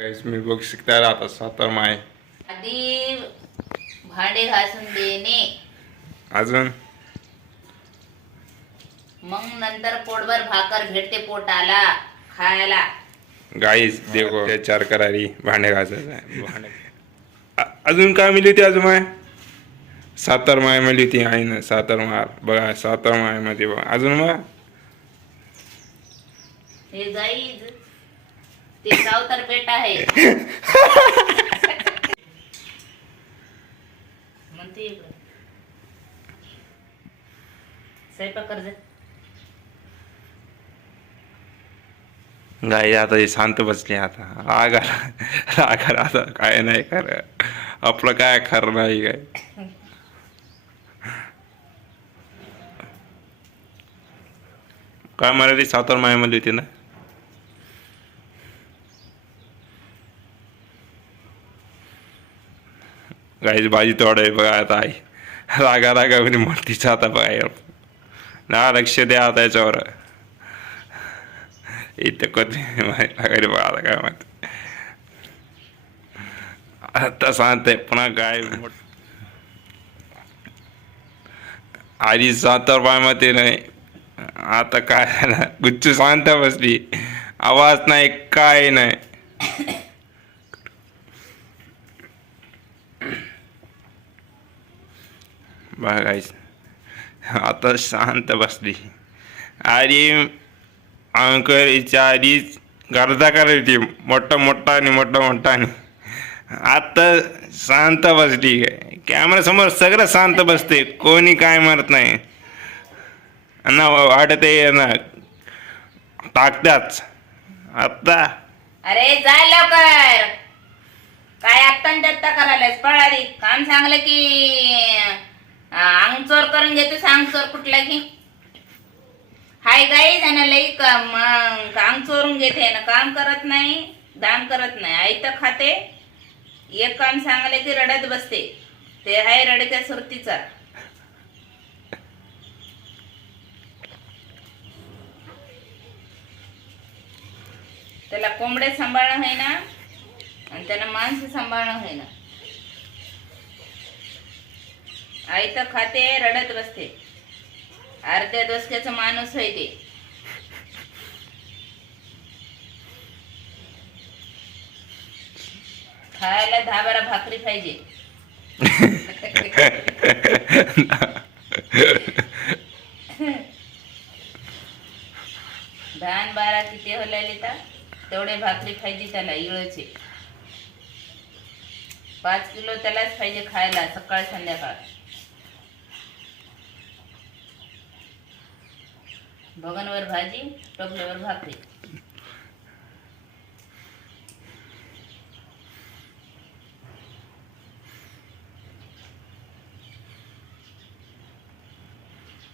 काहीच मी बघ शिकता राहता सातार माय आधी भांडे घासून देणे, अजून मग नंतर पोटभर भाकर भेटते पोटाला खायला. गाईच देखो चार करारी भांडे घासायचं अजून काय मिळली होती अजून माय सातार माय मिळली होती आहे ना सातार मार बघा सातार माय मध्ये बघा अजून मग हे गाईज ते सावतर बेटा आहे. म्हणते इकडं स्वयंपाक कर जा. गाई आता शांत बसली आता रागा आता काय नाही खरं आपलं काय खरं नाही काय काय मला ती सातार मायामध्ये होती ना गाईची भाजी तोडाय बघा आता आई रागा म्हणजे मोठीच आता बघा ना लक्ष द्या आता याच्यावर इथं कधी लागायला बघा आता काय माहिती आता सांगते पुन्हा गाय आधी सातार मायामध्ये नाही आता काय झालं गुच्चू शांत बसली आवाज नाही काय नाही बघायच आता शांत बसली आणि अंकर हिच्या आधीच गर्दा करायची मोठा आणि आता शांत बसली कॅमेरा समोर सगळं शांत बसते कोणी काय म्हणत नाही ना वाटत आहे ना टाकत्याच आता अरे जाय लवकर. काय आत्ता दत्ता करायलास पळ आधी काम सांगलं की अंग चोर करून घेतो. सांग चोर कुठला की हाय गाई जाणं लई अंग चोरून घेते ना काम करत नाही दाम करत नाही आई तर खाते. एक काम सांगले की रडत बसते. ते हाय रडक्या सुरतीचा. त्याला कोंबडे सांभाळणं आहे ना आणि त्याला माणसं सांभाळणं आहे ना. आई तर खाते रडत बसते. अर्ध्या डोसक्याचा माणूस आहे ते. खायला 10-12 भाकरी पाहिजे. धान 12 किती होलायले तर तेवढे भाकरी पाहिजे त्याला इळचे. 5 किलो त्यालाच पाहिजे खायला सकाळ संध्याकाळ. भगनवर भाजी टोपल्यावर भाकरी.